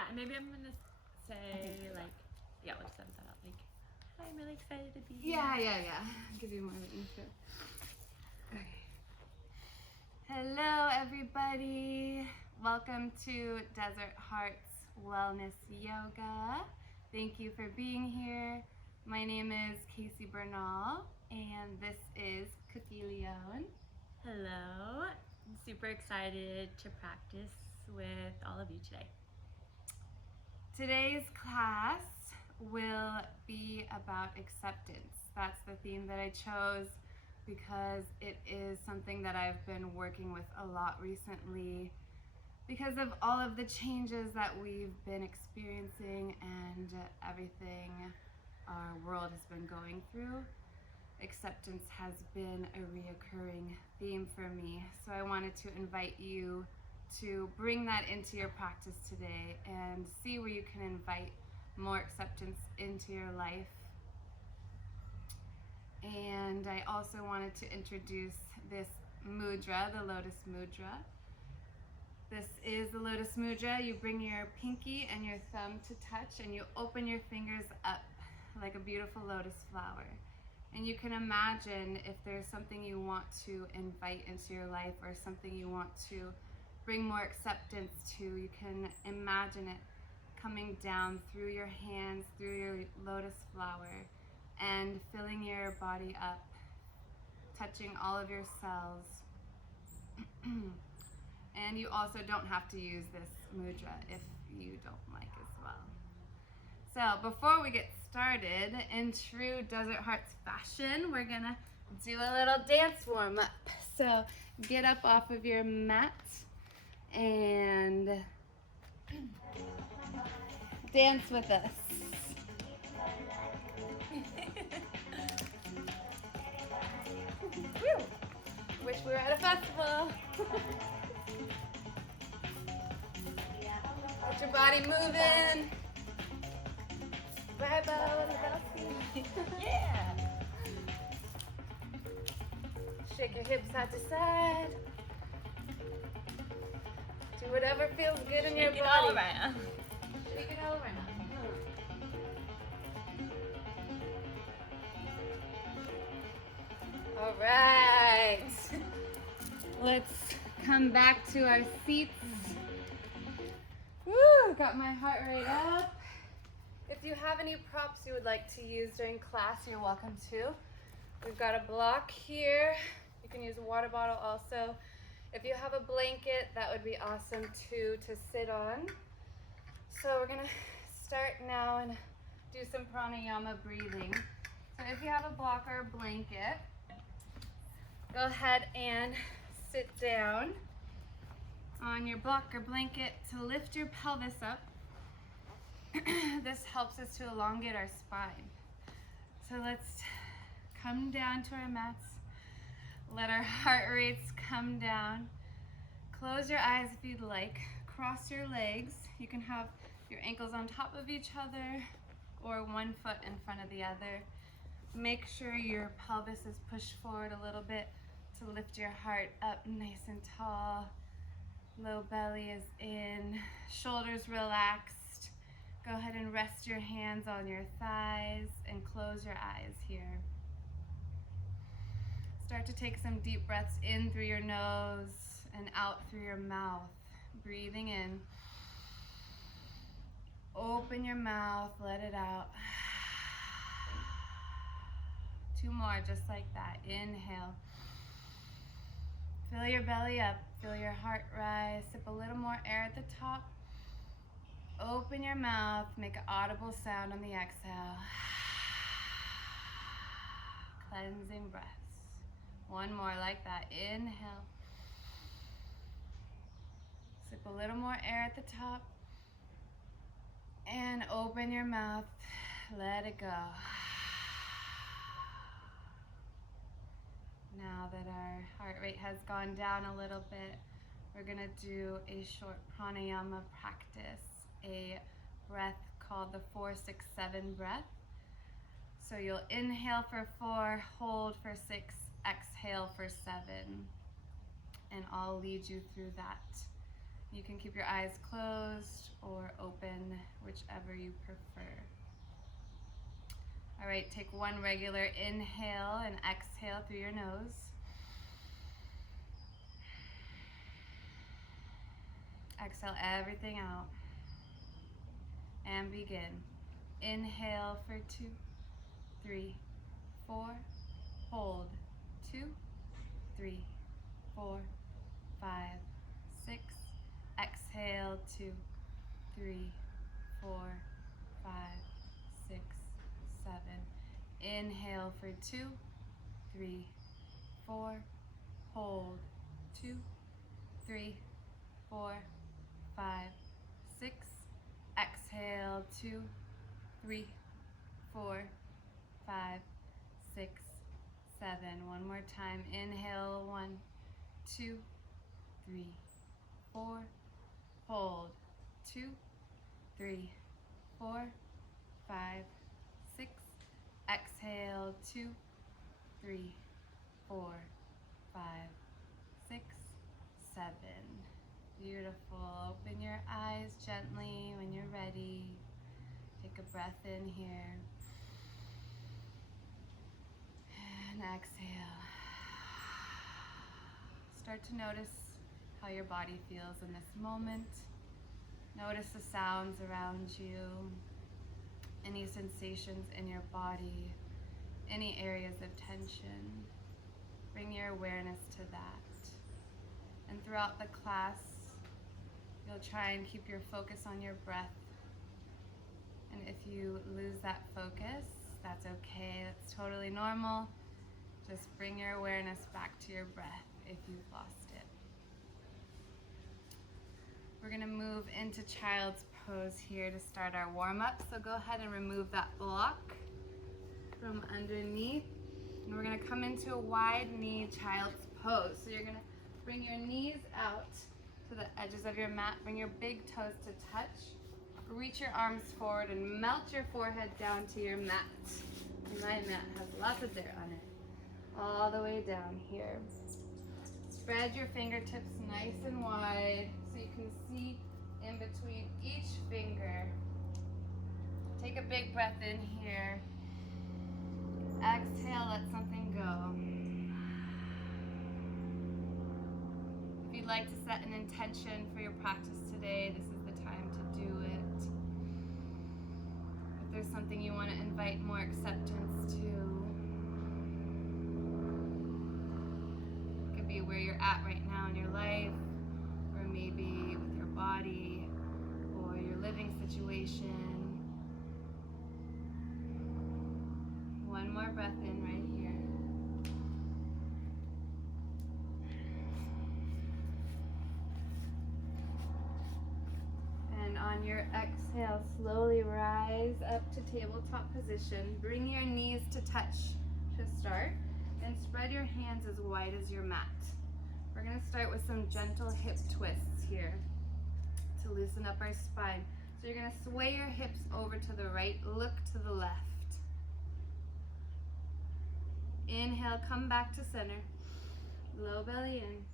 Yeah, maybe I'm gonna say like, yeah, let's set that up. Like, I'm really excited to be here. Yeah. Give you more of an intro. Okay. Hello, everybody. Welcome to Desert Hearts Wellness Yoga. Thank you for being here. My name is Casey Bernal, and this is Cookie Leone. Hello. I'm super excited to practice with all of you today. Today's class will be about acceptance. That's the theme that I chose because it is something that I've been working with a lot recently because of all of the changes that we've been experiencing and everything our world has been going through. Acceptance has been a reoccurring theme for me. So I wanted to invite you to bring that into your practice today and see where you can invite more acceptance into your life. And I also wanted to introduce this mudra, the Lotus Mudra. This is the Lotus Mudra. You bring your pinky and your thumb to touch and you open your fingers up like a beautiful lotus flower. And you can imagine if there's something you want to invite into your life or something you want to bring more acceptance to, you can imagine it coming down through your hands, through your lotus flower, and filling your body up, touching all of your cells. And you also don't have to use this mudra if you don't like as well. So before we get started, in true Desert Hearts fashion, we're gonna do a little dance warm up. So get up off of your mat and dance with us. Woo! Wish we were at a festival. Get your body moving. Bye, Bo. Yeah. Shake your hips side to side. Do whatever feels good in your Shake it body. all around. Shake it all around. All right. Let's come back to our seats. Woo, got my heart rate up. If you have any props you would like to use during class, you're welcome to. We've got a block here. You can use a water bottle also. If you have a blanket, that would be awesome too to sit on. So we're gonna start now and do some pranayama breathing. So if you have a block or a blanket, go ahead and sit down on your block or blanket to lift your pelvis up. This helps us to elongate our spine. So let's come down to our mats. Let our heart rates come down. Close your eyes if you'd like. Cross your legs. You can have your ankles on top of each other or one foot in front of the other. Make sure your pelvis is pushed forward a little bit to lift your heart up nice and tall. Low belly is in. Shoulders relaxed. Go ahead and rest your hands on your thighs and close your eyes here. Start to take some deep breaths in through your nose and out through your mouth. Breathing in. Open your mouth, let it out. 2 more, just like that. Inhale. Fill your belly up, feel your heart rise. Sip a little more air at the top. Open your mouth, make an audible sound on the exhale. Cleansing breaths. 1 more like that. Inhale. Sip a little more air at the top. And open your mouth. Let it go. Now that our heart rate has gone down a little bit, we're gonna do a short pranayama practice, a breath called the 4-6-7 breath. So you'll inhale for 4, hold for 6, exhale for 7, and I'll lead you through that. You can keep your eyes closed or open whichever you prefer. All right, take one regular inhale and exhale through your nose. Exhale everything out. And begin. Inhale for 2, 3, 4. Hold. 2, 3, 4, 5, 6. Exhale 2, 3, 4, 5, 6, 7. Inhale for 2, 3, 4. Hold. 2, 3, 4, 5, 6. Exhale 2, 3, 4, 5, 6, 7. One more time. Inhale 1, 2, 3, 4. Hold. 2, 3, 4, 5, 6. Exhale 2, 3, 4, 5, 6, 7. Beautiful. Open your eyes gently when you're ready. Take a breath in here. And exhale. Start to notice how your body feels in this moment. Notice the sounds around you, any sensations in your body, any areas of tension. Bring your awareness to that. And throughout the class, you'll try and keep your focus on your breath. And if you lose that focus, that's okay. That's totally normal. Just bring your awareness back to your breath if you've lost it. We're going to move into child's pose here to start our warm-up. So go ahead and remove that block from underneath. And we're going to come into a wide knee child's pose. So you're going to bring your knees out to the edges of your mat. Bring your big toes to touch. Reach your arms forward and melt your forehead down to your mat. My mat has lots of dirt on it. All the way down here. Spread your fingertips nice and wide so you can see in between each finger. Take a big breath in here. Exhale, let something go. If you'd like to set an intention for your practice today, this is the time to do it. If there's something you want to invite more acceptance to, it could be where you're at right now in your life, or maybe with your body, or your living situation. One more breath in right here. And on your exhale, slowly rise up to tabletop position. Bring your knees to touch to start, and spread your hands as wide as your mat. We're going to start with some gentle hip twists here to loosen up our spine. So you're going to sway your hips over to the right, look to the left. Inhale, come back to center. Low belly in.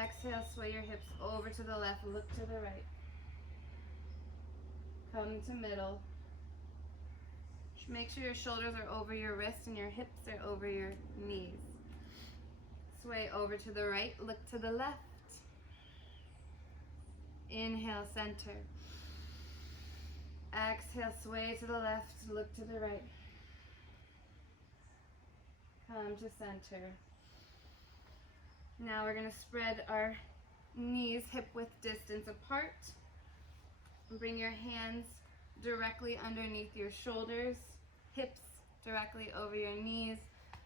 Exhale, sway your hips over to the left, look to the right. Come to middle. Make sure your shoulders are over your wrists and your hips are over your knees. Sway over to the right, look to the left. Inhale, center. Exhale, sway to the left, look to the right. Come to center. Now we're going to spread our knees hip width distance apart. Bring your hands directly underneath your shoulders, hips directly over your knees.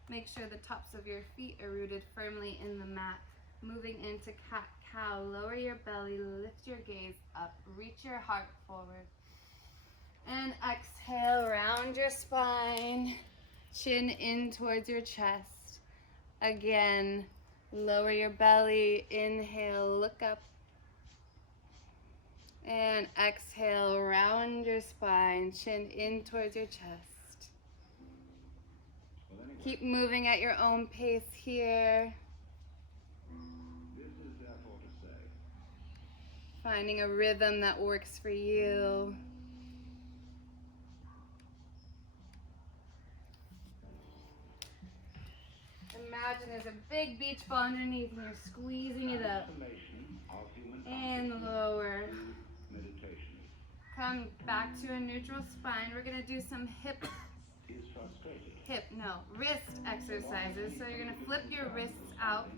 Make sure the tops of your feet are rooted firmly in the mat. Moving into cat-cow, lower your belly, lift your gaze up, reach your heart forward. And exhale, round your spine, chin in towards your chest. Again, lower your belly, inhale, look up. And exhale, round your spine, chin in towards your chest. Keep moving at your own pace here. Finding a rhythm that works for you. Imagine there's a big beach ball underneath and you're squeezing it up. And lower. Come back to a neutral spine. We're going to do some wrist exercises. So you're going to flip your wrists out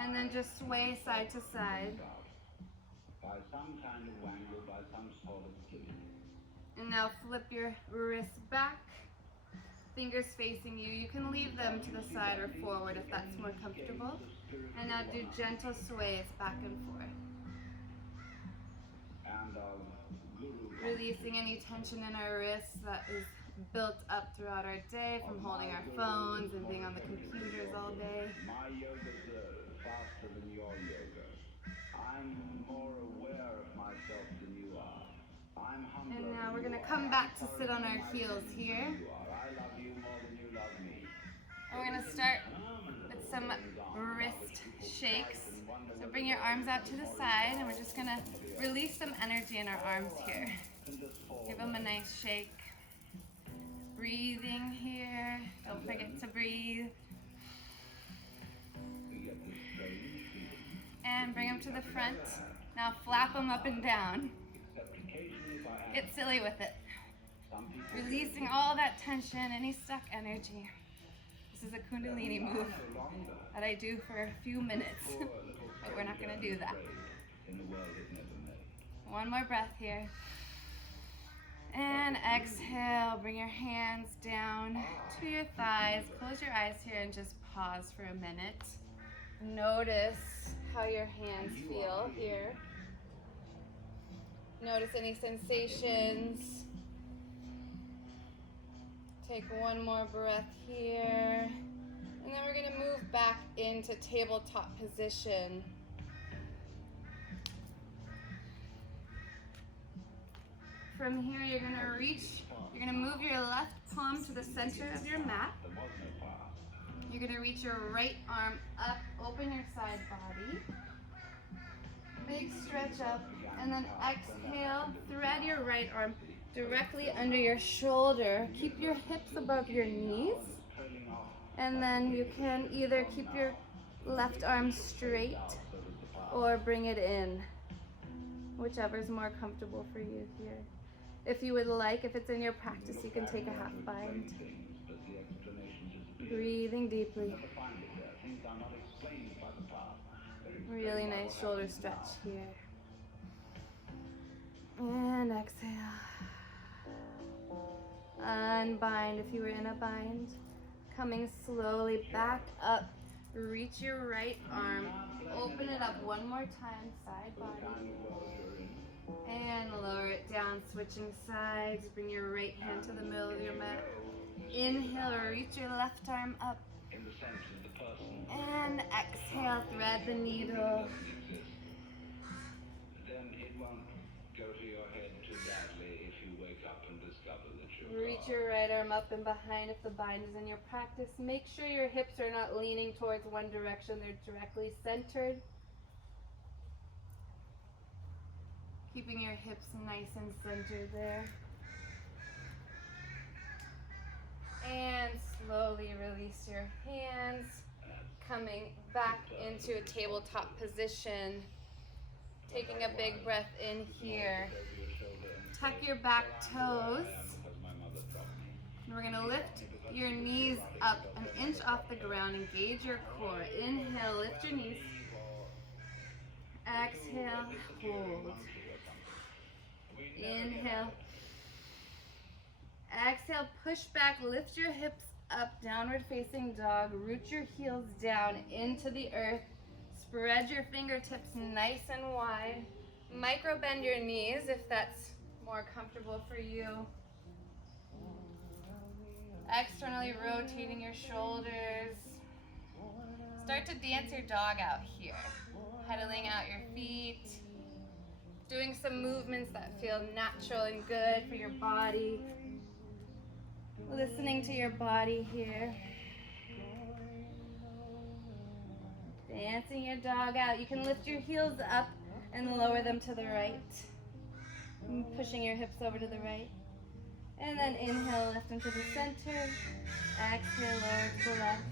and then just sway side to side. And now flip your wrists back, fingers facing you. You can leave them to the side or forward if that's more comfortable. And now do gentle sways back and forth. Releasing any tension in our wrists that is built up throughout our day from holding our phones and being on the computers all day. My yoga's faster than your yoga. I'm more aware of myself than you are. I'm humbler. And now we're going to come back to sit on our heels here. I love you more than you love me. And we're going to start with some wrist shakes. So bring your arms out to the side and we're just going to release some energy in our arms here. Give them a nice shake. Breathing here. Don't forget to breathe. And bring them to the front. Now flap them up and down. Get silly with it. Releasing all that tension, any stuck energy. This is a Kundalini move that I do for a few minutes, but we're not going to do that. One more breath here. And exhale, bring your hands down to your thighs. Close your eyes here and just pause for a minute. Notice how your hands feel here. Notice any sensations. Take one more breath here. And then we're going to move back into tabletop position. From here, you're going to move your left palm to the center of your mat. You're going to reach your right arm up, open your side body. Big stretch up, and then exhale, thread your right arm directly under your shoulder. Keep your hips above your knees. And then you can either keep your left arm straight or bring it in, whichever is more comfortable for you here. If you would like, if it's in your practice, you can take a half bind. Breathing deeply. Really nice shoulder stretch here. And exhale. Unbind if you were in a bind. Coming slowly back up. Reach your right arm. Open it up one more time, side body. And lower it down, switching sides. Bring your right hand to the middle of your mat. Inhale, reach your left arm up. And exhale, thread the needle. Then it won't go to your head too badly if you wake up and discover that you're Reach your right arm up and behind if the bind is in your practice. Make sure your hips are not leaning towards one direction, they're directly centered. Keeping your hips nice and centered there. And slowly release your hands. Coming back into a tabletop position. Taking a big breath in here. Tuck your back toes. And we're going to lift your knees up an inch off the ground. Engage your core. Inhale, lift your knees. Exhale, hold. Inhale. Exhale, push back, lift your hips up, downward facing dog. Root your heels down into the earth. Spread your fingertips nice and wide. Micro bend your knees if that's more comfortable for you. Externally rotating your shoulders. Start to dance your dog out here. Pedaling out your feet. Doing some movements that feel natural and good for your body. Listening to your body here. Dancing your dog out. You can lift your heels up and lower them to the right. Pushing your hips over to the right. And then inhale, lift them to the center. Exhale, lower to the left.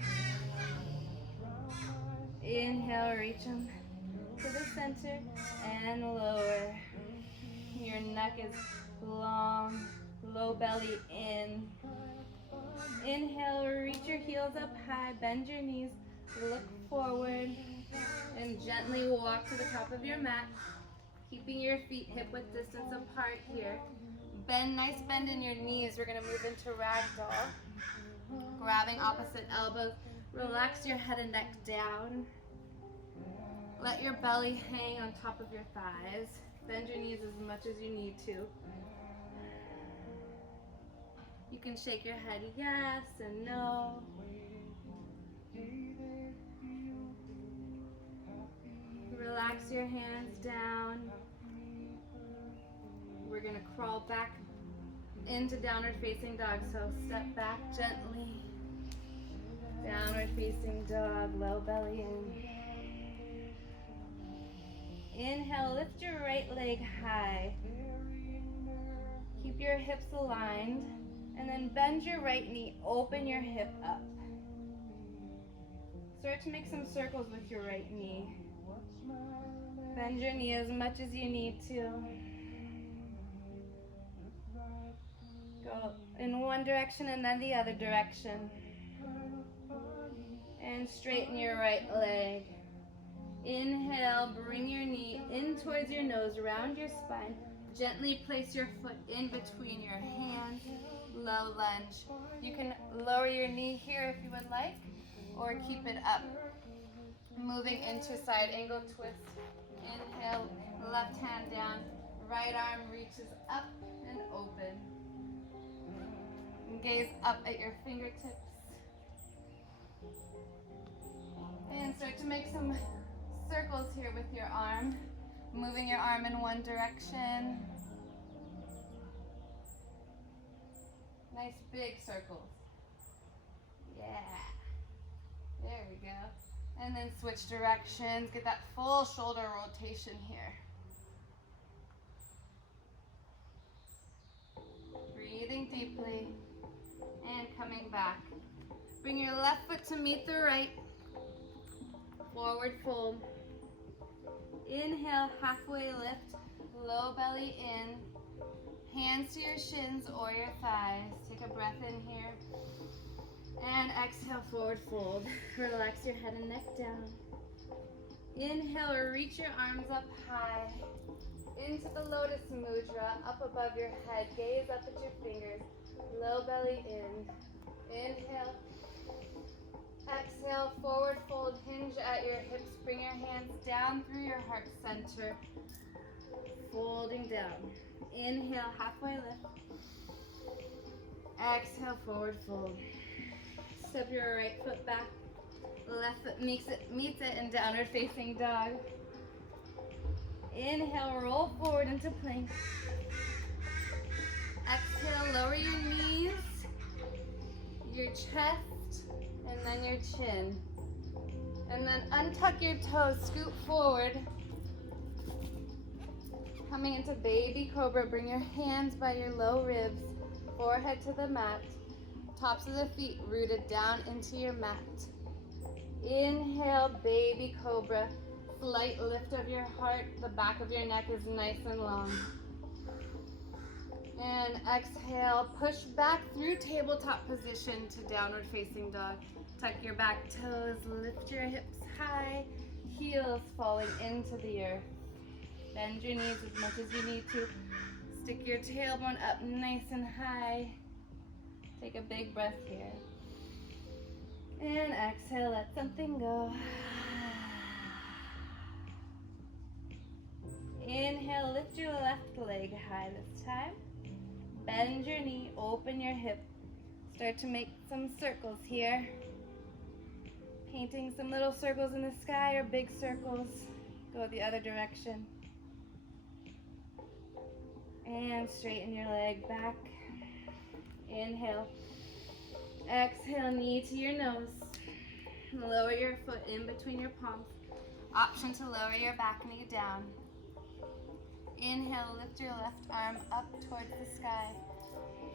Inhale, reach them to the center and lower. Your neck is long, low belly in. Inhale, reach your heels up high, bend your knees, look forward, and gently walk to the top of your mat, keeping your feet hip-width distance apart here. Nice bend in your knees. We're gonna move into ragdoll. Grabbing opposite elbows, relax your head and neck down. Let your belly hang on top of your thighs. Bend your knees as much as you need to. You can shake your head yes and no. Relax your hands down. We're gonna crawl back into downward facing dog. So step back gently. Downward facing dog, low belly in. Inhale, lift your right leg high. Keep your hips aligned. And then bend your right knee, open your hip up. Start to make some circles with your right knee. Bend your knee as much as you need to. Go in one direction and then the other direction. And straighten your right leg. Inhale, bring your knee in towards your nose, around your spine. Gently place your foot in between your hands. Low lunge. You can lower your knee here if you would like, or keep it up. Moving into side angle twist. Inhale, left hand down, right arm reaches up and open. Gaze up at your fingertips. And start to make some circles here with your arm. Moving your arm in one direction. Nice big circles. Yeah. There we go. And then switch directions. Get that full shoulder rotation here. Breathing deeply. And coming back. Bring your left foot to meet the right. Forward fold. Inhale, halfway lift. Low belly in. Hands to your shins or your thighs. Take a breath in here. And exhale, forward fold. Relax your head and neck down. Inhale, reach your arms up high. Into the lotus mudra, up above your head. Gaze up at your fingers. Low belly in. Inhale. Exhale, forward fold. Hinge at your hips. Bring your hands down through your heart center. Folding down. Inhale, halfway lift. Exhale, forward fold. Step your right foot back. Left foot meets it in downward facing dog. Inhale, roll forward into plank. Exhale, lower your knees, your chest, and then your chin. And then untuck your toes, scoot forward. Coming into baby cobra, bring your hands by your low ribs, forehead to the mat, tops of the feet rooted down into your mat. Inhale, baby cobra, slight lift of your heart, the back of your neck is nice and long. And exhale, push back through tabletop position to downward facing dog. Tuck your back toes, lift your hips high, heels falling into the earth. Bend your knees as much as you need to. Stick your tailbone up nice and high. Take a big breath here. And exhale, let something go. Inhale, lift your left leg high this time. Bend your knee, open your hip. Start to make some circles here. Painting some little circles in the sky or big circles. Go the other direction. And straighten your leg back. Inhale. Exhale, knee to your nose. Lower your foot in between your palms. Option to lower your back knee down. Inhale, lift your left arm up towards the sky.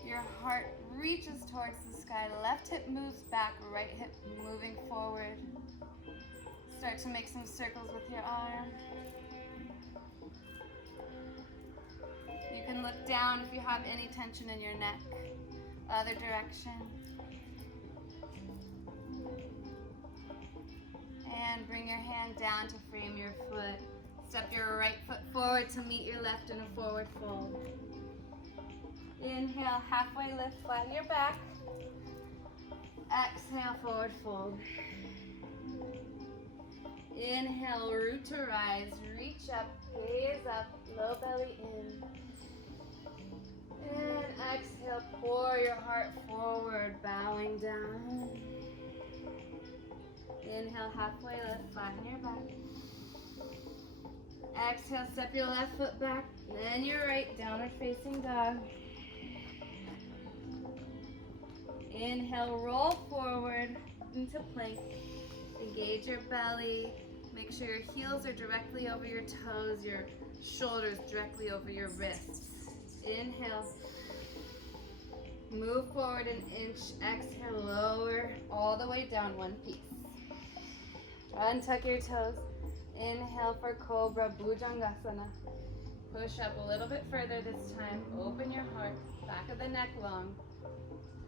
Your heart reaches towards the sky. Left hip moves back, right hip moving forward. Start to make some circles with your arm. You can look down if you have any tension in your neck. Other direction. And bring your hand down to frame your foot. Step your right foot forward to meet your left in a forward fold. Inhale, halfway lift, flatten your back. Exhale, forward fold. Inhale, root to rise, reach up, gaze up, low belly in. And exhale, pour your heart forward, bowing down. Inhale, halfway lift, flatten your back. Exhale, step your left foot back, then your right, downward facing dog. Inhale, roll forward into plank. Engage your belly. Make sure your heels are directly over your toes, your shoulders directly over your wrists. Inhale. Move forward an inch. Exhale, lower all the way down one piece. Untuck your toes. Inhale for Cobra, Bhujangasana. Push up a little bit further this time. Open your heart, back of the neck long.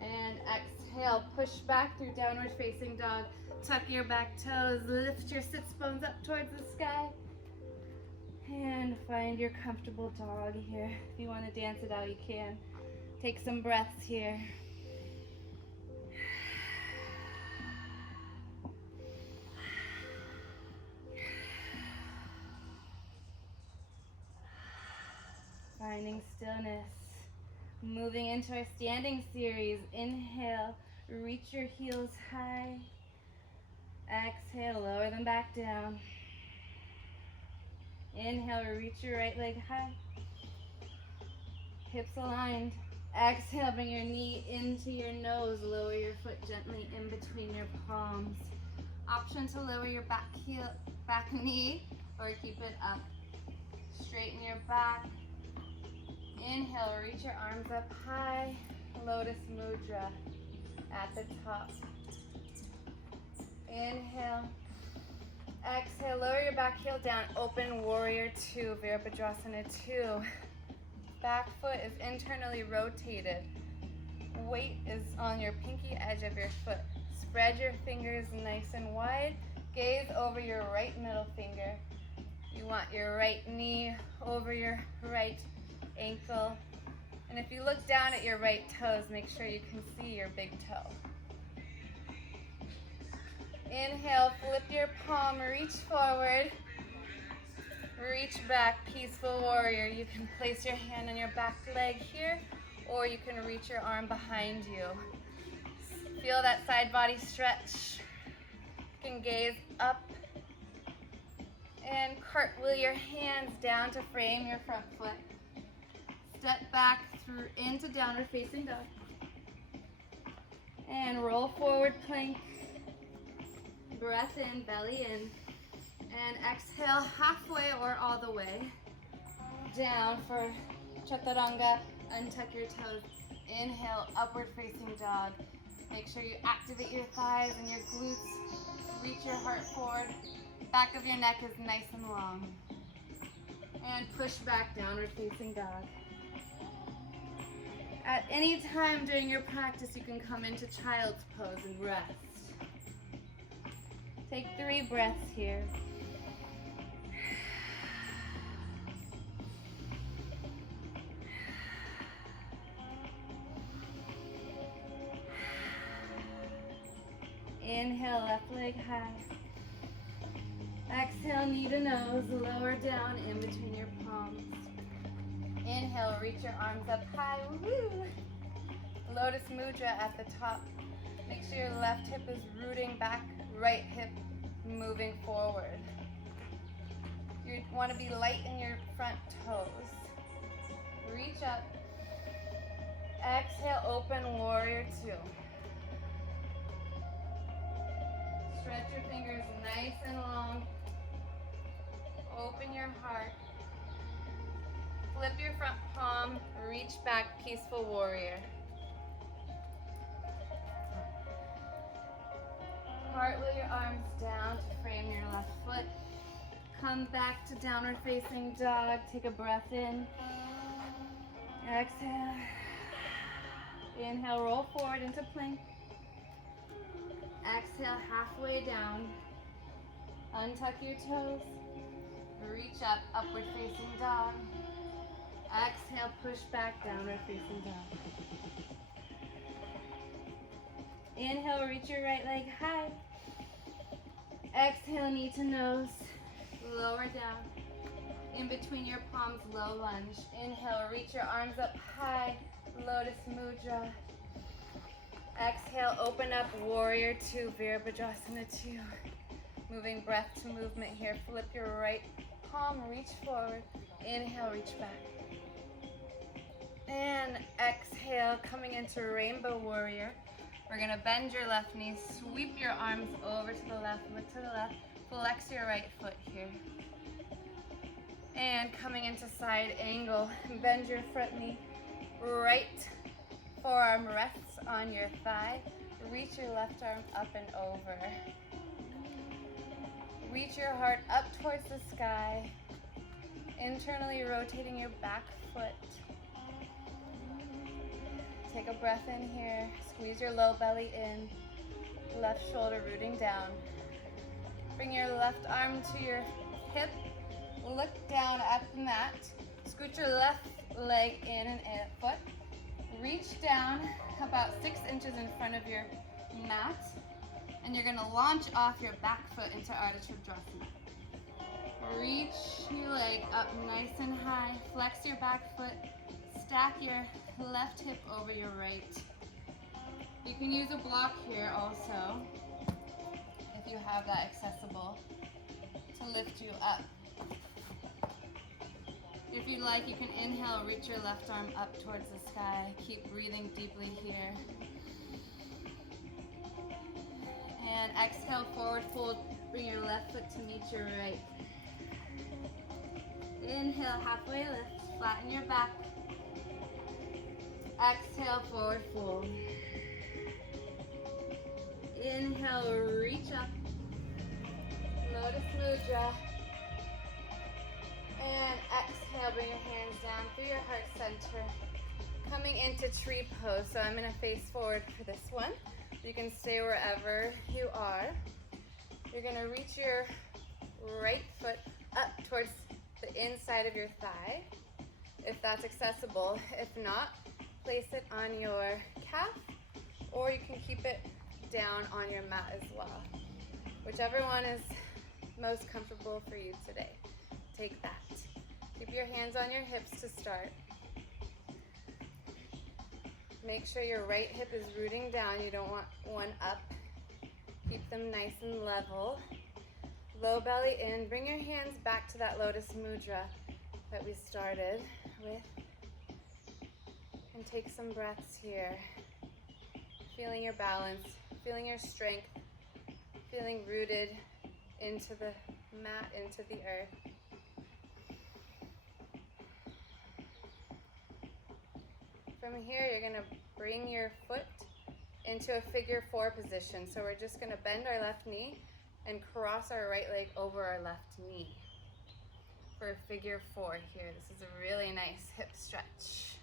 And exhale, push back through downward facing dog. Tuck your back toes, lift your sits bones up towards the sky. And find your comfortable dog here. If you want to dance it out, you can. Take some breaths here. Finding stillness. Moving into our standing series. Inhale, reach your heels high. Exhale, lower them back down. Inhale, reach your right leg high. Hips aligned. Exhale, bring your knee into your nose. Lower your foot gently in between your palms. Option to lower your back knee or keep it up. Straighten your back. Inhale, reach your arms up high. Lotus Mudra at the top. Inhale. Exhale, lower your back heel down. Open Warrior 2, Virabhadrasana 2. Back foot is internally rotated. Weight is on your pinky edge of your foot. Spread your fingers nice and wide. Gaze over your right middle finger. You want your right knee over your right ankle. And if you look down at your right toes, make sure you can see your big toe. Inhale, flip your palm, reach forward. Reach back, peaceful warrior. You can place your hand on your back leg here, or you can reach your arm behind you. Feel that side body stretch. You can gaze up and cartwheel your hands down to frame your front foot. Step back through into downward facing dog. And roll forward plank. Breath in, belly in. And exhale halfway or all the way. Down for Chaturanga. Untuck your toes. Inhale, upward facing dog. Make sure you activate your thighs and your glutes. Reach your heart forward. Back of your neck is nice and long. And push back, downward facing dog. At any time during your practice, you can come into child's pose and rest. Take 3 breaths here. Inhale, left leg high. Exhale, knee to nose, lower down in between your palms. Inhale, reach your arms up high. Woo! Lotus Mudra at the top. Make sure your left hip is rooting back, right hip moving forward. You want to be light in your front toes. Reach up. Exhale, open Warrior 2. Stretch your fingers nice and long. Open your heart. Flip your front palm, reach back, peaceful warrior. Cartwheel your arms down to frame your left foot. Come back to downward facing dog. Take a breath in. Exhale. Inhale, roll forward into plank. Exhale, halfway down. Untuck your toes. Reach up, upward facing dog. Exhale, push back, downward facing dog. Inhale, reach your right leg high. Exhale, knee to nose. Lower down. In between your palms, low lunge. Inhale, reach your arms up high. Lotus Mudra. Exhale, open up, Warrior 2, Virabhadrasana 2. Moving breath to movement here. Flip your right palm, reach forward. Inhale, reach back. And exhale, coming into Rainbow Warrior. We're gonna bend your left knee, sweep your arms over to the left, look to the left, flex your right foot here. And coming into side angle, bend your front knee, right forearm rests on your thigh, reach your left arm up and over. Reach your heart up towards the sky, internally rotating your back foot. Take a breath in here, squeeze your low belly in, left shoulder rooting down. Bring your left arm to your hip, look down at the mat, scoot your left leg in and foot, reach down about 6 inches in front of your mat, and you're gonna launch off your back foot into Ardha Trikonasana. Reach your leg up nice and high, flex your back foot, stack your left hip over your right. You can use a block here also, if you have that accessible, to lift you up. If you'd like, you can inhale, reach your left arm up towards the sky. Keep breathing deeply here. And exhale, forward fold. Bring your left foot to meet your right. Inhale, halfway lift. Flatten your back. Exhale, forward fold. Inhale, reach up. Lotus Mudra. And exhale, bring your hands down through your heart center. Coming into tree pose. So I'm gonna face forward for this one. You can stay wherever you are. You're gonna reach your right foot up towards the inside of your thigh, if that's accessible. If not, place it on your calf, or you can keep it down on your mat as well. Whichever one is most comfortable for you today. Take that. Keep your hands on your hips to start. Make sure your right hip is rooting down. You don't want one up. Keep them nice and level. Low belly in. Bring your hands back to that Lotus Mudra that we started with. And take some breaths here. Feeling your balance, feeling your strength, feeling rooted into the mat, into the earth. From here, you're gonna bring your foot into a figure 4 position. So we're just gonna bend our left knee and cross our right leg over our left knee for a figure 4 here. This is a really nice hip stretch.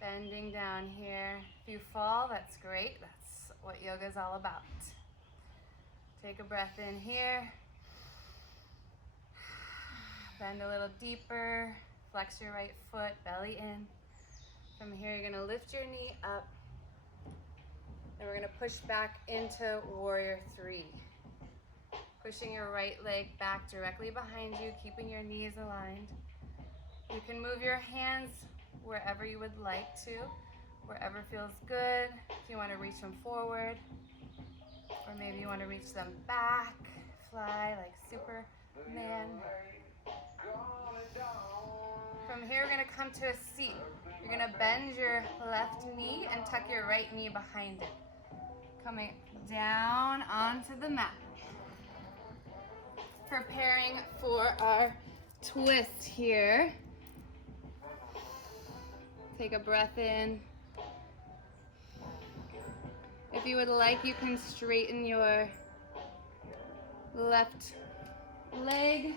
Bending down here. If you fall, that's great. That's what yoga is all about. Take a breath in here. Bend a little deeper. Flex your right foot, belly in. From here, you're gonna lift your knee up, and we're gonna push back into Warrior 3. Pushing your right leg back directly behind you, keeping your knees aligned. You can move your hands wherever you would like to, wherever feels good. If you wanna reach them forward, or maybe you wanna reach them back, fly like Superman. From here, we're gonna come to a seat. You're gonna bend your left knee and tuck your right knee behind it. Coming down onto the mat. Preparing for our twist here. Take a breath in. If you would like, you can straighten your left leg.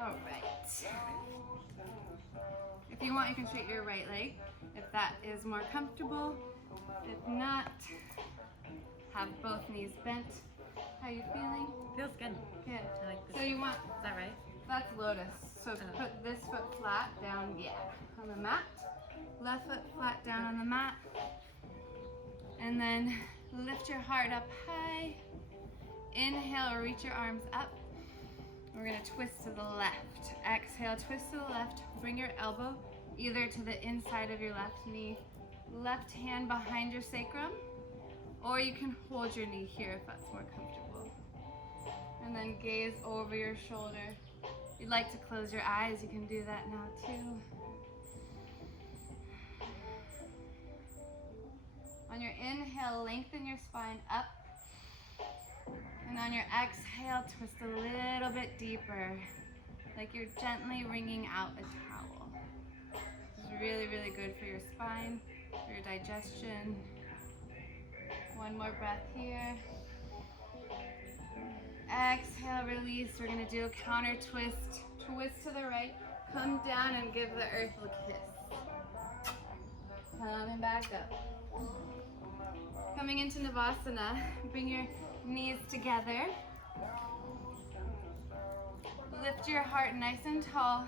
All right. If you want, you can straighten your right leg if that is more comfortable. If not, have both knees bent. How are you feeling? Feels good. Good. I like this. So you want, Is that right? that's lotus. So put this foot flat down, on the mat. Left foot flat down on the mat. And then lift your heart up high. Inhale, reach your arms up. We're gonna twist to the left. Exhale, twist to the left. Bring your elbow either to the inside of your left knee, left hand behind your sacrum, or you can hold your knee here if that's more comfortable. And then gaze over your shoulder. If you'd like to close your eyes, you can do that now too. On your inhale, lengthen your spine up. And on your exhale, twist a little bit deeper, like you're gently wringing out a towel. This is really, really good for your spine, for your digestion. One more breath here. Exhale, release. We're gonna do a counter twist. Twist to the right, come down and give the earth a kiss. Coming back up. Coming into Navasana, bring your knees together. Lift your heart nice and tall.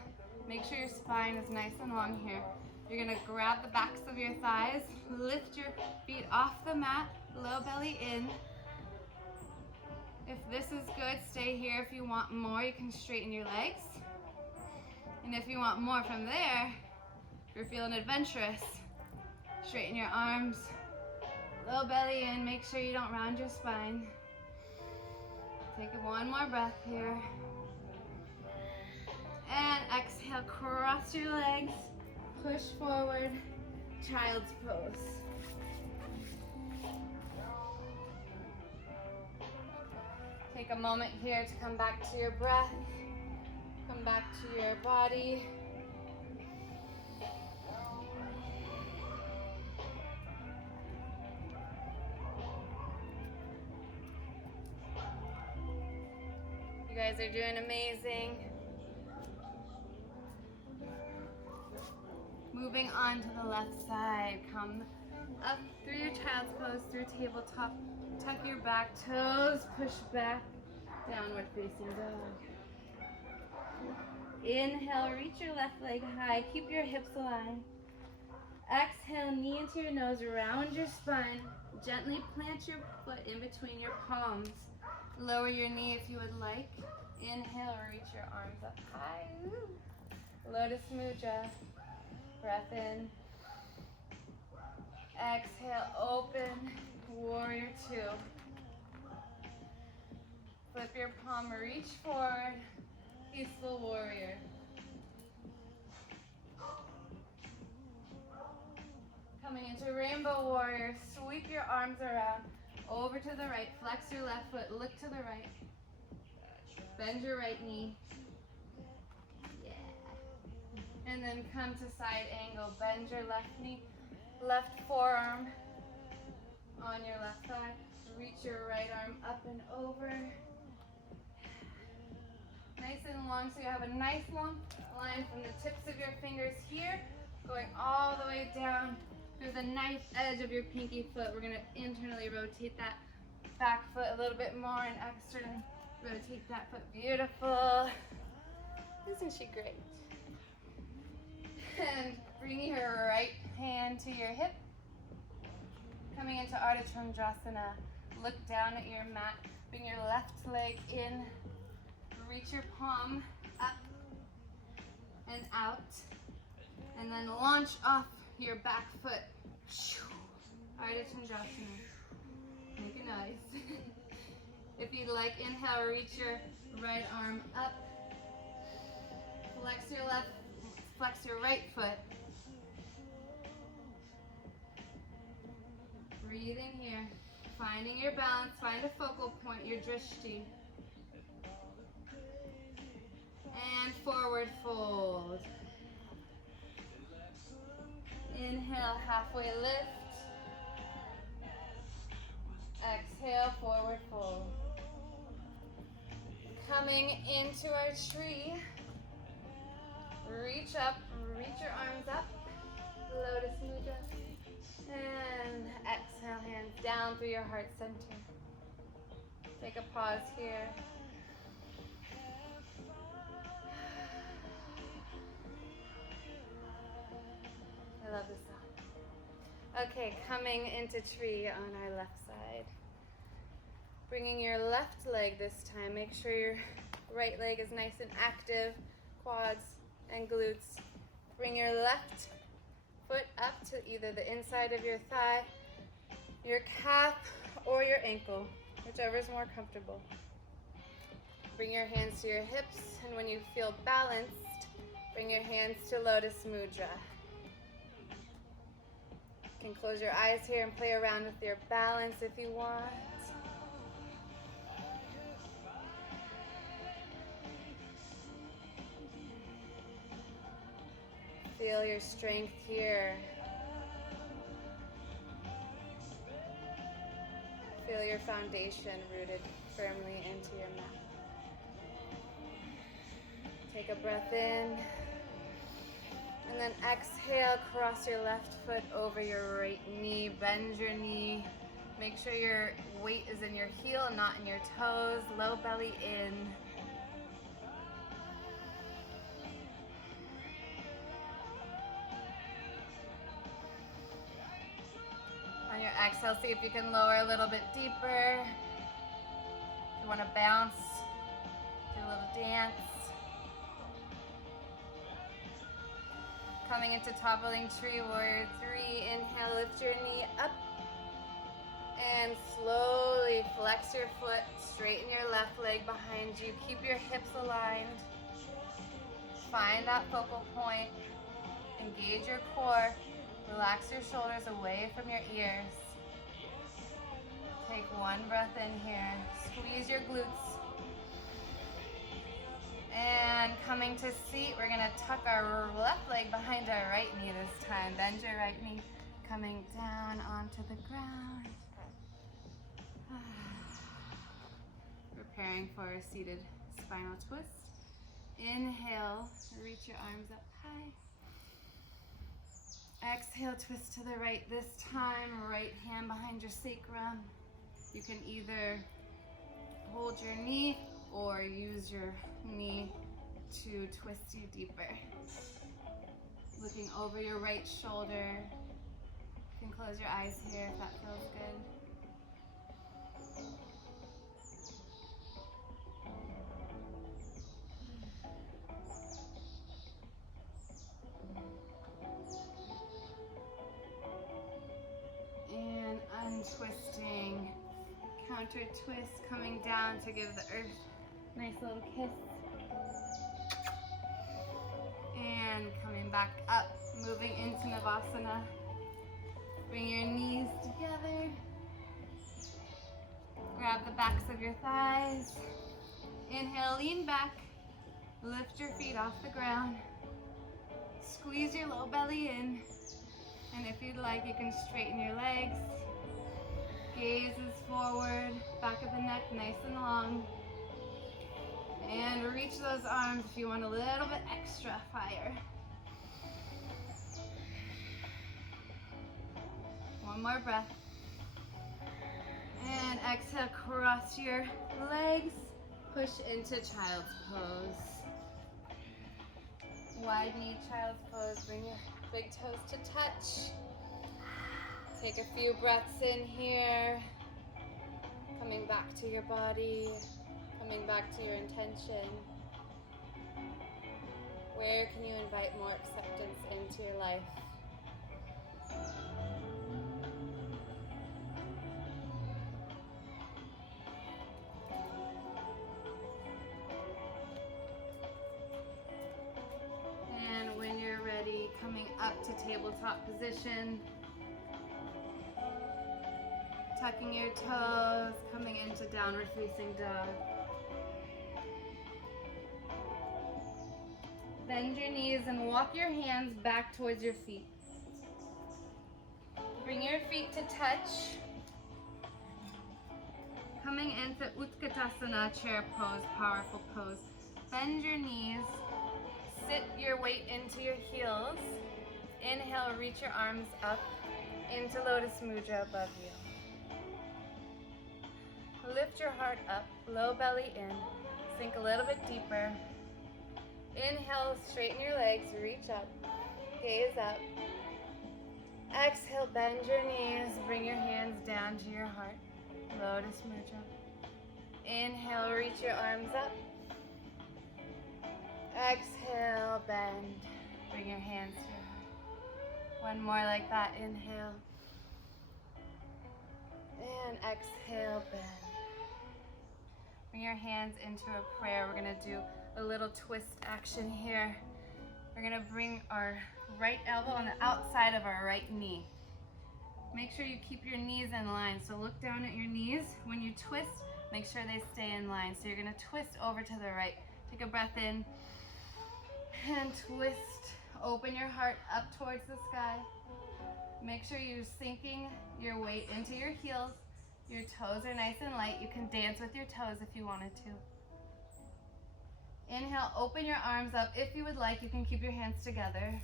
Make sure your spine is nice and long here. You're gonna grab the backs of your thighs, lift your feet off the mat, low belly in. If this is good, stay here. If you want more, you can straighten your legs. And if you want more from there, if you're feeling adventurous, straighten your arms, low belly in, make sure you don't round your spine. Take one more breath here. And exhale, cross your legs, push forward, child's pose. Take a moment here to come back to your breath, come back to your body. You guys are doing amazing. Moving on to the left side. Come up through your child's pose, through tabletop. Tuck your back toes, push back, downward facing dog. Inhale, reach your left leg high, keep your hips aligned. Exhale, knee into your nose, round your spine. Gently plant your foot in between your palms. Lower your knee if you would like. Inhale, reach your arms up high. Woo. Lotus Mudra. Breath in. Exhale, open. Warrior two. Flip your palm, reach forward. Peaceful warrior. Coming into rainbow warrior. Sweep your arms around. Over to the right. Flex your left foot. Look to the right. Bend your right knee. Yeah. And then come to side angle. Bend your left knee. Left forearm on your left thigh. Reach your right arm up and over. Nice and long, so you have a nice long line from the tips of your fingers here, going all the way down through the nice edge of your pinky foot. We're gonna internally rotate that back foot a little bit more and externally rotate that foot. Beautiful. Isn't she great? And bring your right hand to your hip. Coming into Ardha Chandrasana. Look down at your mat. Bring your left leg in. Reach your palm up and out. And then launch off your back foot. Ardha Chandrasana. Make a noise. If you'd like, inhale, reach your right arm up. Flex your right foot. Breathe in here. Finding your balance, find a focal point, your drishti. And forward fold. Inhale, halfway lift. Exhale, forward fold. Coming into our tree. Reach up, reach your arms up. Lotus mudra. And exhale, hands down through your heart center. Take a pause here. I love this song. Okay, coming into tree on our left side. Bringing your left leg this time. Make sure your right leg is nice and active. Quads and glutes. Bring your left foot up to either the inside of your thigh, your calf, or your ankle, whichever is more comfortable. Bring your hands to your hips, and when you feel balanced, bring your hands to Lotus Mudra. You can close your eyes here and play around with your balance if you want. Feel your strength here. Feel your foundation rooted firmly into your mat. Take a breath in. And then exhale, cross your left foot over your right knee. Bend your knee. Make sure your weight is in your heel, not in your toes. Low belly in. On your exhale, see if you can lower a little bit deeper. If you want to bounce, do a little dance. Coming into toppling tree, warrior 3. Inhale, lift your knee up. And slowly flex your foot, straighten your left leg behind you. Keep your hips aligned. Find that focal point. Engage your core. Relax your shoulders away from your ears. Take one breath in here. Squeeze your glutes. And coming to seat, we're gonna tuck our left leg behind our right knee this time. Bend your right knee, coming down onto the ground. Preparing for a seated spinal twist. Inhale, reach your arms up high. Exhale, twist to the right this time. Right hand behind your sacrum. You can either hold your knee or use your knee to twist you deeper. Looking over your right shoulder. You can close your eyes here if that feels good. And untwisting. Counter twist, coming down to give the earth a nice little kiss. And coming back up, moving into Navasana. Bring your knees together. Grab the backs of your thighs. Inhale, lean back. Lift your feet off the ground. Squeeze your low belly in. And if you'd like, you can straighten your legs. Gaze is forward, back of the neck nice and long. And reach those arms if you want a little bit extra fire. One more breath. And exhale, cross your legs. Push into child's pose. Wide knee child's pose. Bring your big toes to touch. Take a few breaths in here. Coming back to your body. Coming back to your intention. Where can you invite more acceptance into your life? And when you're ready, coming up to tabletop position. Tucking your toes, coming into downward facing dog. Bend your knees and walk your hands back towards your feet. Bring your feet to touch. Coming into Utkatasana, chair pose, powerful pose. Bend your knees. Sit your weight into your heels. Inhale, reach your arms up into Lotus Mudra above you. Lift your heart up, low belly in. Sink a little bit deeper. Inhale, straighten your legs, reach up, gaze up. Exhale, bend your knees, bring your hands down to your heart. Lotus Mudra. Inhale, reach your arms up. Exhale, bend. Bring your hands to your heart. One more like that. Inhale. And exhale, bend. Bring your hands into a prayer. We're going to do a little twist action here. We're going to bring our right elbow on the outside of our right knee. Make sure you keep your knees in line. So look down at your knees. When you twist, make sure they stay in line. So you're going to twist over to the right. Take a breath in and twist. Open your heart up towards the sky. Make sure you're sinking your weight into your heels. Your toes are nice and light. You can dance with your toes if you wanted to. Inhale, open your arms up. If you would like, you can keep your hands together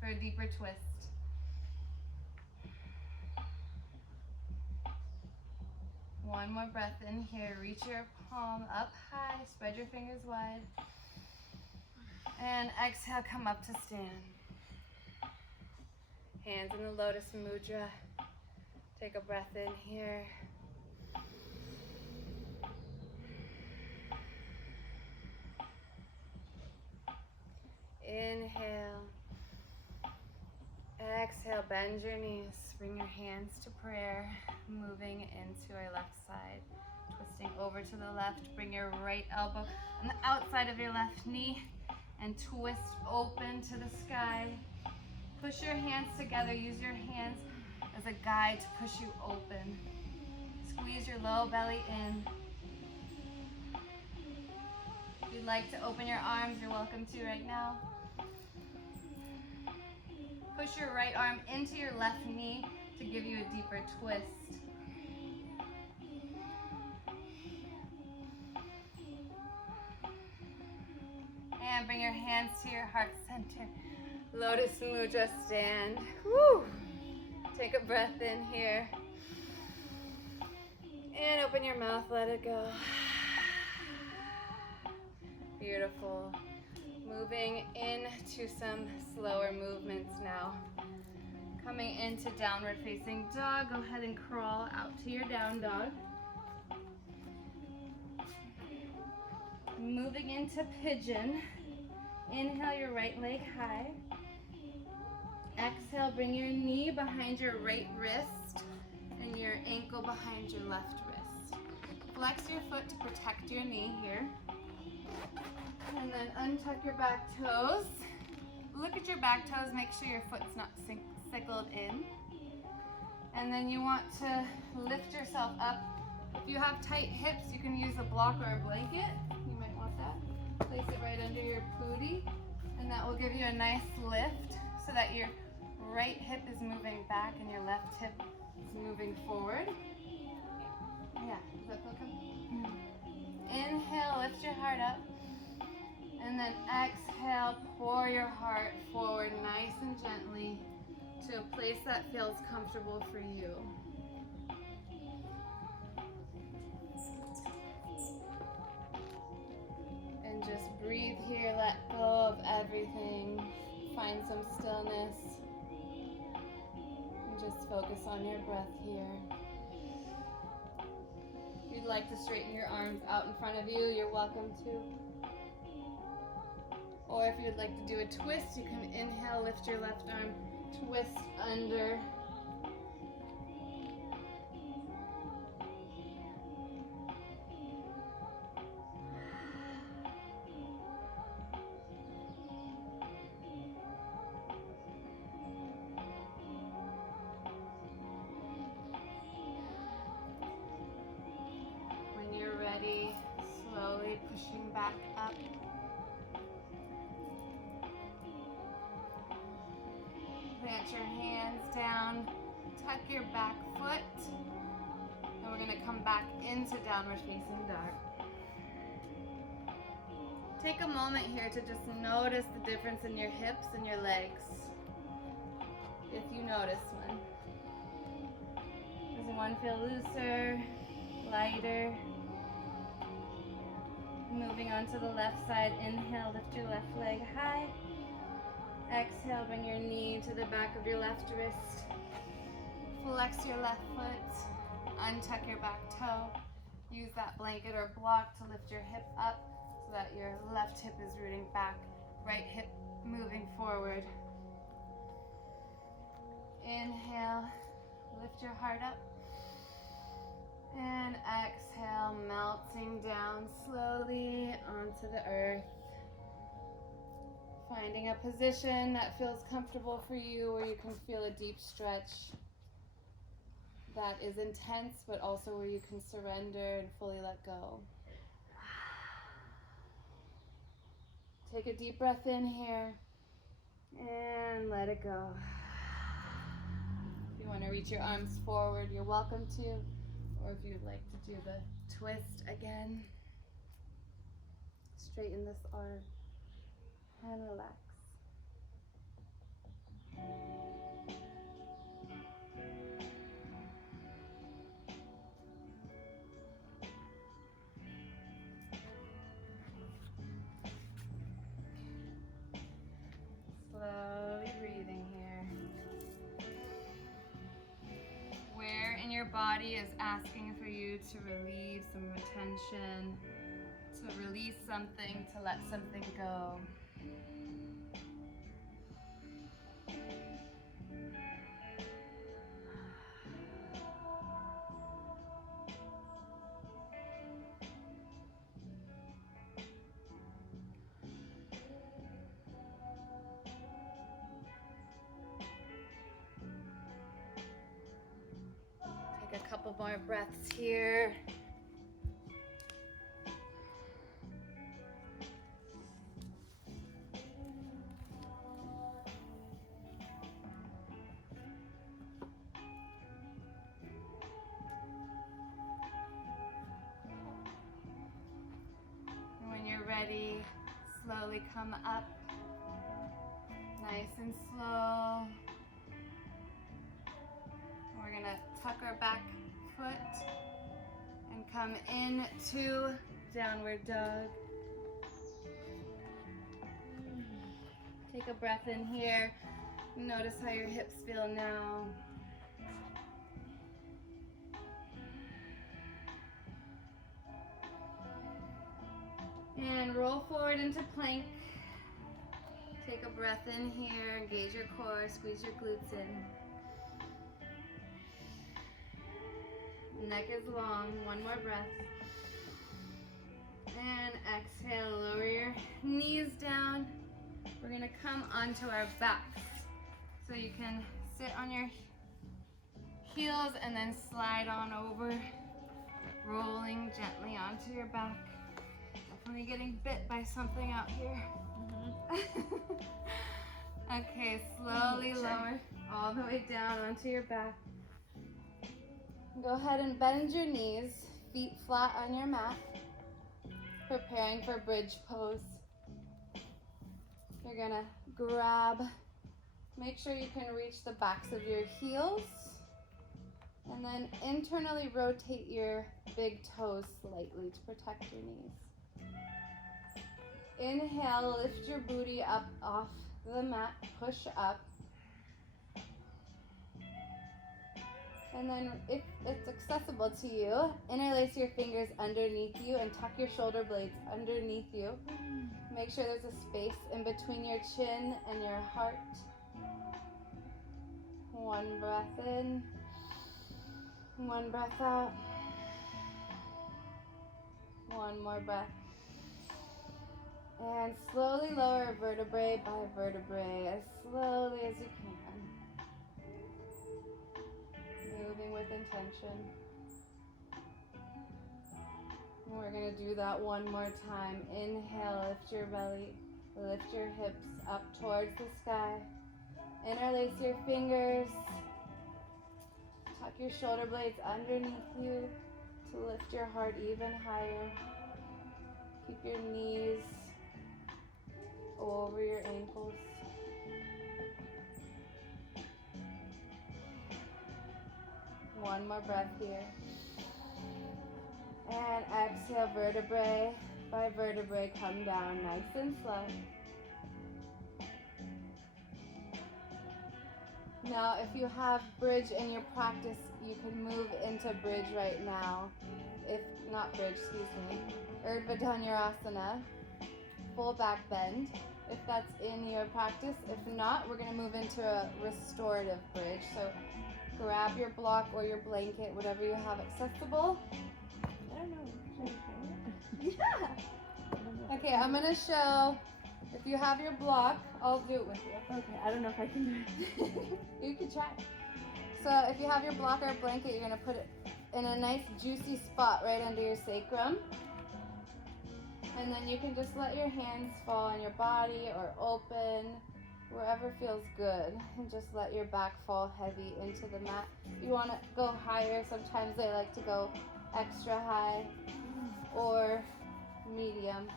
for a deeper twist. One more breath in here. Reach your palm up high. Spread your fingers wide. And exhale, come up to stand. Hands in the Lotus Mudra. Take a breath in here. Inhale. Exhale, bend your knees. Bring your hands to prayer. Moving into our left side. Twisting over to the left. Bring your right elbow on the outside of your left knee and twist open to the sky. Push your hands together. Use your hands as a guide to push you open. Squeeze your low belly in. If you'd like to open your arms, you're welcome to right now. Push your right arm into your left knee to give you a deeper twist. And bring your hands to your heart center. Lotus Mudra stand. Woo! Take a breath in here. And open your mouth, let it go. Beautiful. Moving into some slower movements now. Coming into downward facing dog. Go ahead and crawl out to your down dog. Moving into pigeon. Inhale your right leg high. Exhale, bring your knee behind your right wrist and your ankle behind your left wrist. Flex your foot to protect your knee here. And then untuck your back toes. Look at your back toes, make sure your foot's not sickled in. And then you want to lift yourself up. If you have tight hips, you can use a block or a blanket. You might want that. Place it right under your booty, and that will give you a nice lift so that your right hip is moving back and your left hip is moving forward. Yeah, does that feel good? Inhale, lift your heart up. And then exhale, pour your heart forward nice and gently to a place that feels comfortable for you. And just breathe here, let go of everything. Find some stillness. And just focus on your breath here. If you'd like to straighten your arms out in front of you, you're welcome to. Or if you'd like to do a twist, you can inhale, lift your left arm, twist under. When you're ready, slowly pushing back up. Plant your hands down Tuck your back foot. And we're gonna come back into downward facing dog. Take a moment here to just notice the difference in your hips and your legs. If you notice one. Does one feel looser, lighter? Moving on to the left side. Inhale, lift your left leg high. Exhale, bring your knee to the back of your left wrist. Flex your left foot. Untuck your back toe. Use that blanket or block to lift your hip up so that your left hip is rooting back, right hip moving forward. Inhale, lift your heart up. And exhale, melting down slowly onto the earth. Finding a position that feels comfortable for you where you can feel a deep stretch that is intense, but also where you can surrender and fully let go. Take a deep breath in here and let it go. If you want to reach your arms forward, you're welcome to, or if you'd like to do the twist again, straighten this arm and relax. Slowly breathing here. Where in your body is asking for you to relieve some attention, to release something, to let something go? Take a couple more breaths here. When you're ready, slowly come up, nice and slow. We're gonna tuck our back foot and come into downward dog. Take a breath in here. Notice how your hips feel now. And roll forward into plank. Take a breath in here, engage your core, squeeze your glutes in. Neck is long, one more breath. And exhale, lower your knees down. We're gonna come onto our backs. So you can sit on your heels and then slide on over, rolling gently onto your back. Definitely getting bit by something out here. Okay, slowly lower all the way down onto your back. Go ahead and bend your knees, feet flat on your mat, preparing for bridge pose. You're gonna grab, make sure you can reach the backs of your heels, and then internally rotate your big toes slightly to protect your knees. Inhale, lift your booty up off the mat, push up. And then if it's accessible to you, interlace your fingers underneath you and tuck your shoulder blades underneath you. Make sure there's a space in between your chin and your heart. One breath in, one breath out. One more breath. And slowly lower vertebrae by vertebrae as slowly as you can. Moving with intention. We're going to do that one more time. Inhale, lift your belly, lift your hips up towards the sky. Interlace your fingers. Tuck your shoulder blades underneath you to lift your heart even higher. Keep your knees over your ankles. One more breath here. And exhale, vertebrae by vertebrae, come down nice and slow. Now, if you have bridge in your practice, you can move into bridge right now. If not bridge, excuse me, Urdhva Dhanurasana, full back bend. If that's in your practice, if not, we're gonna move into a restorative bridge. So grab your block or your blanket, whatever you have accessible. I don't know. Should I try it? Yeah. I don't know. Okay, I'm gonna show, if you have your block, I'll do it with you. Okay, I don't know if I can do it. You can try. So if you have your block or blanket, you're gonna put it in a nice juicy spot right under your sacrum. And then you can just let your hands fall on your body or open, wherever feels good. And just let your back fall heavy into the mat. You wanna go higher, sometimes they like to go extra high or medium.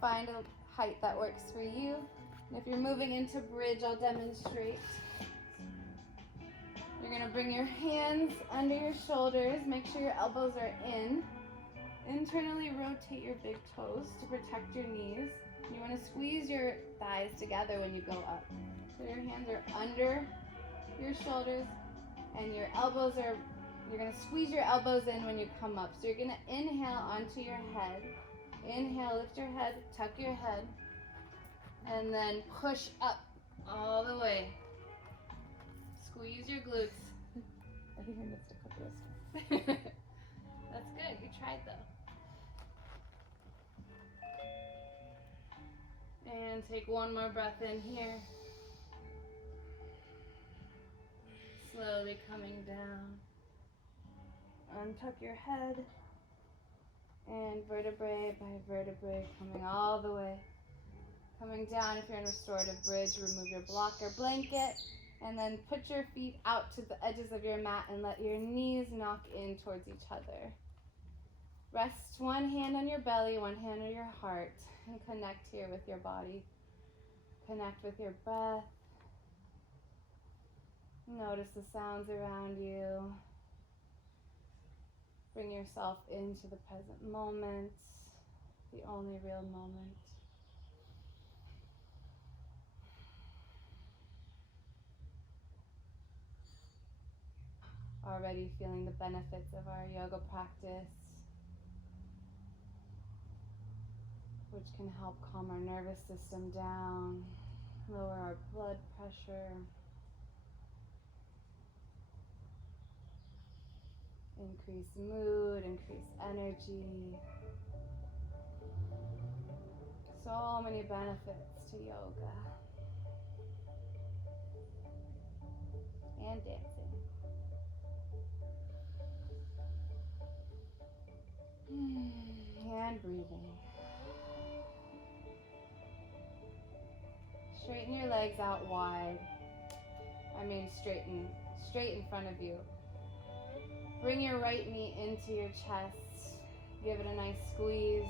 Find a height that works for you. And if you're moving into bridge, I'll demonstrate. You're gonna bring your hands under your shoulders, make sure your elbows are in. Internally rotate your big toes to protect your knees. You wanna squeeze your thighs together when you go up. So your hands are under your shoulders and your elbows are, you're gonna squeeze your elbows in when you come up. So you're gonna inhale onto your head. Inhale, lift your head, tuck your head, and then push up all the way. Squeeze your glutes. I think I missed a couple of steps. That's good, you tried though. And take one more breath in here. Slowly coming down. Untuck your head. And vertebrae by vertebrae coming all the way. Coming down, if you're in restorative bridge, remove your block or blanket. And then put your feet out to the edges of your mat and let your knees knock in towards each other. Rest one hand on your belly, one hand on your heart, and connect here with your body. Connect with your breath. Notice the sounds around you. Bring yourself into the present moment, the only real moment. Already feeling the benefits of our yoga practice, which can help calm our nervous system down, lower our blood pressure, increase mood, increase energy. So many benefits to yoga and dancing. And breathing. Straighten your legs out wide. Straight in front of you. Bring your right knee into your chest. Give it a nice squeeze.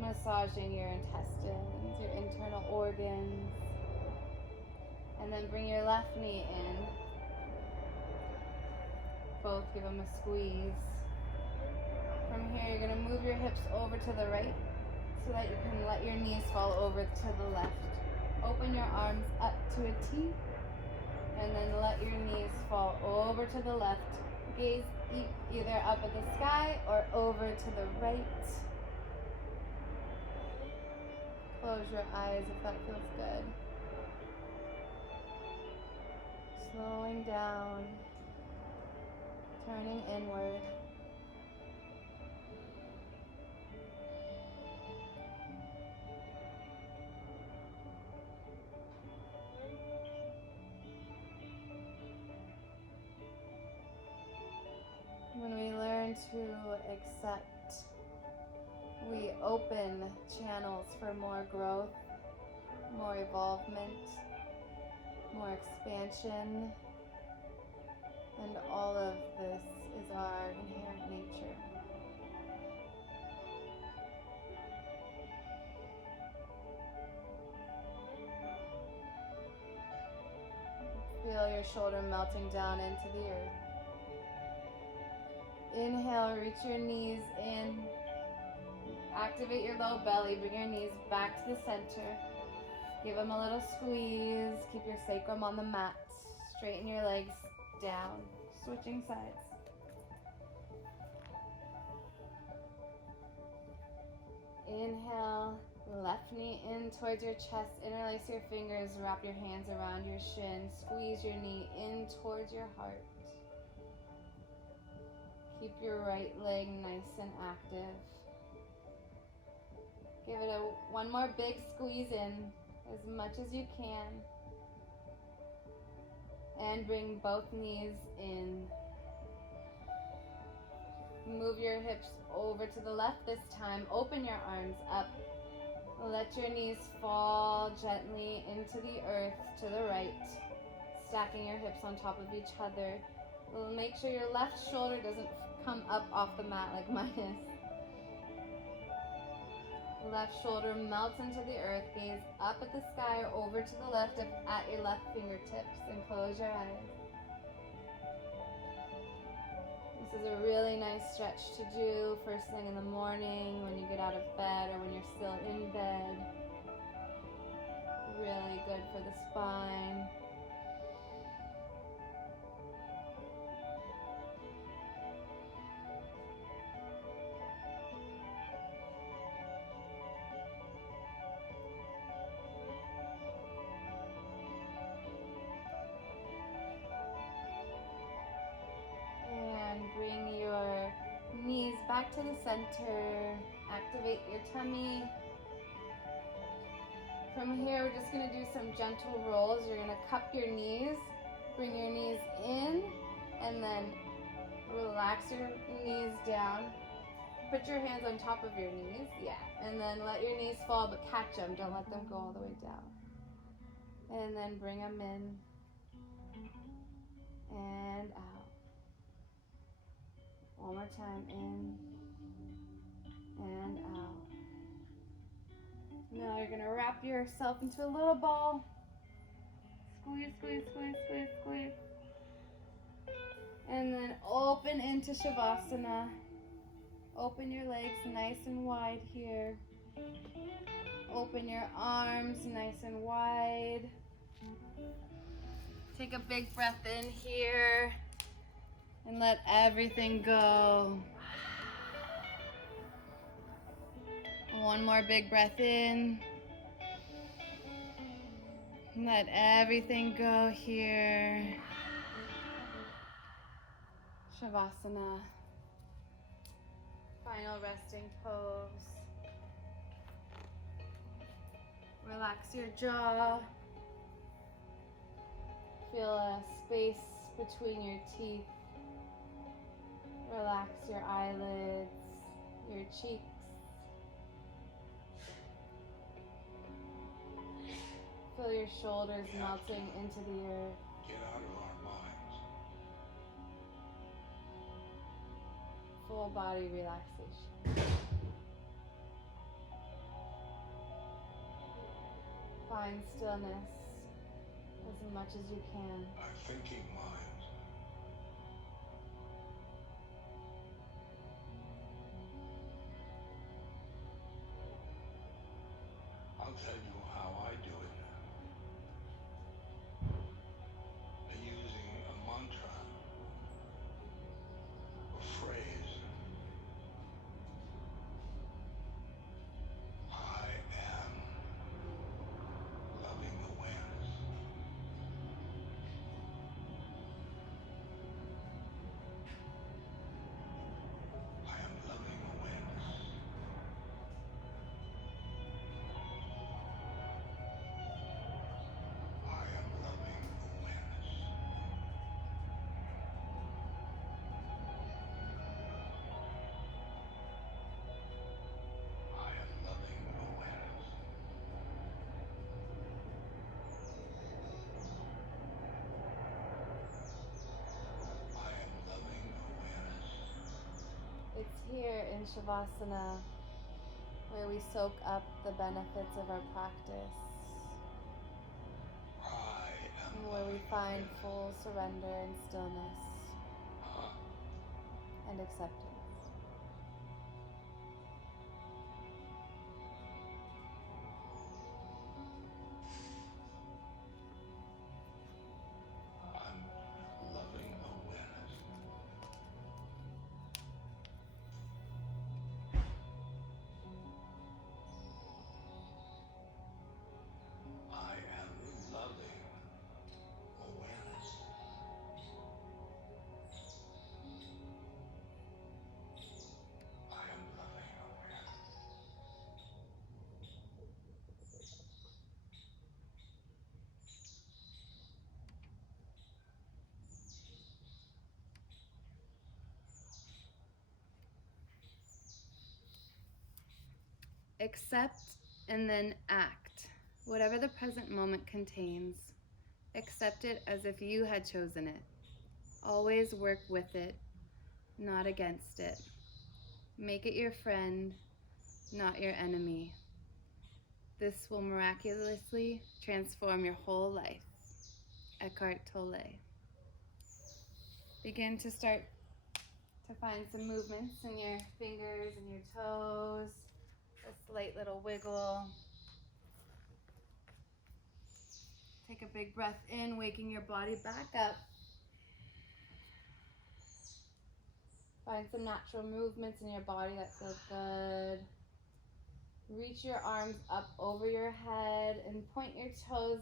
Massaging your intestines, your internal organs. And then bring your left knee in. Both give them a squeeze. From here, you're going to move your hips over to the right so that you can let your knees fall over to the left. Open your arms up to a T, and then let your knees fall over to the left. Gaze either up at the sky or over to the right. Close your eyes if that feels good. Slowing down, turning inward. When we learn to accept, we open channels for more growth, more evolvement, more expansion, And all of this is our inherent nature. Feel your shoulder melting down into the earth. Inhale, reach your knees in. Activate your low belly. Bring your knees back to the center. Give them a little squeeze. Keep your sacrum on the mat. Straighten your legs down. Switching sides. Inhale, left knee in towards your chest. Interlace your fingers. Wrap your hands around your shin. Squeeze your knee in towards your heart. Keep your right leg nice and active. Give it one more big squeeze in, as much as you can. And bring both knees in. Move your hips over to the left this time. Open your arms up. Let your knees fall gently into the earth to the right. Stacking your hips on top of each other. Make sure your left shoulder doesn't come up off the mat like mine is. Left shoulder melts into the earth. Gaze up at the sky or over to the left at your left fingertips and close your eyes. This is a really nice stretch to do first thing in the morning when you get out of bed or when you're still in bed. Really good for the spine. Bring your knees back to the center. Activate your tummy. From here, we're just going to do some gentle rolls. You're going to cup your knees, bring your knees in, and then relax your knees down. Put your hands on top of your knees, and then let your knees fall, but catch them. Don't let them go all the way down. And then bring them in and out. One more time, in and out. Now you're gonna wrap yourself into a little ball. Squeeze, squeeze, squeeze, squeeze, squeeze. And then open into Shavasana. Open your legs nice and wide here. Open your arms nice and wide. Take a big breath in here. And let everything go. One more big breath in. And let everything go here. Shavasana. Final resting pose. Relax your jaw. Feel a space between your teeth. Relax your eyelids, your cheeks. Feel your shoulders melting into the earth. Get out of our minds. Full body relaxation. Find stillness as much as you can. Our thinking minds. I'll tell you how I do it. By using a mantra, a phrase. I am loving awareness. Shavasana, where we soak up the benefits of our practice and where we find full surrender and stillness and acceptance. I'm loving awareness. I am loving awareness. I am loving awareness. Accept and then act. Whatever the present moment contains, accept it as if you had chosen it. Always work with it, not against it. Make it your friend, not your enemy. This will miraculously transform your whole life. Eckhart Tolle. Begin to start to find some movements in your fingers and your toes. A slight little wiggle. Take a big breath in, waking your body back up. Find some natural movements in your body that feel good. Reach your arms up over your head and point your toes.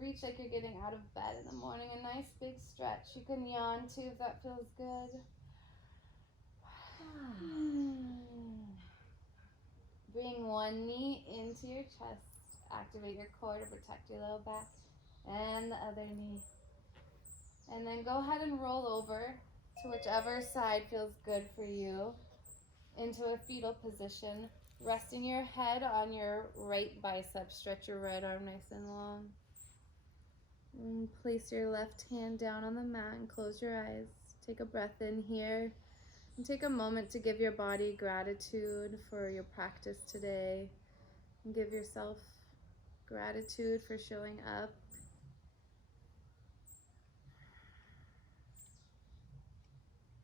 Reach like you're getting out of bed in the morning. A nice big stretch. You can yawn too if that feels good. Bring one knee into your chest. Activate your core to protect your low back. And the other knee. And then go ahead and roll over to whichever side feels good for you into a fetal position. Resting your head on your right bicep. Stretch your right arm nice and long. And place your left hand down on the mat and close your eyes. Take a breath in here. And take a moment to give your body gratitude for your practice today. And give yourself gratitude for showing up.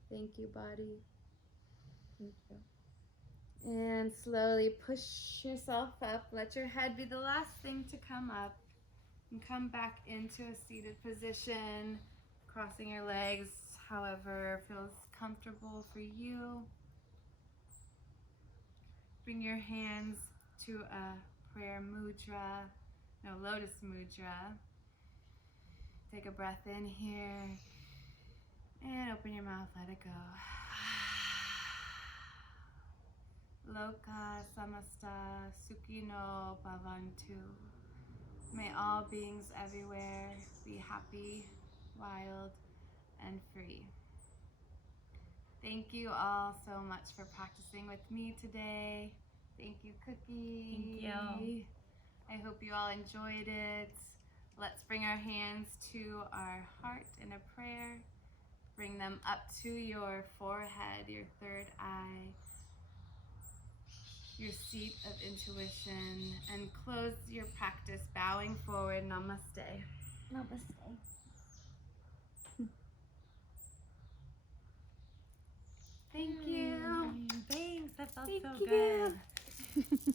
Thank you, body. Thank you. And slowly push yourself up. Let your head be the last thing to come up. And come back into a seated position, crossing your legs however feels comfortable for you. Bring your hands to a prayer mudra, no, lotus mudra. Take a breath in here and open your mouth, let it go. Loka samasta sukhino bhavantu. May all beings everywhere be happy, wild, and free. Thank you all so much for practicing with me today. Thank you, Cookie. Thank you. I hope you all enjoyed it. Let's bring our hands to our heart in a prayer. Bring them up to your forehead, your third eye, your seat of intuition, and close your practice bowing forward. Namaste. Namaste. Thank you. Thanks. That felt Thank so you. good.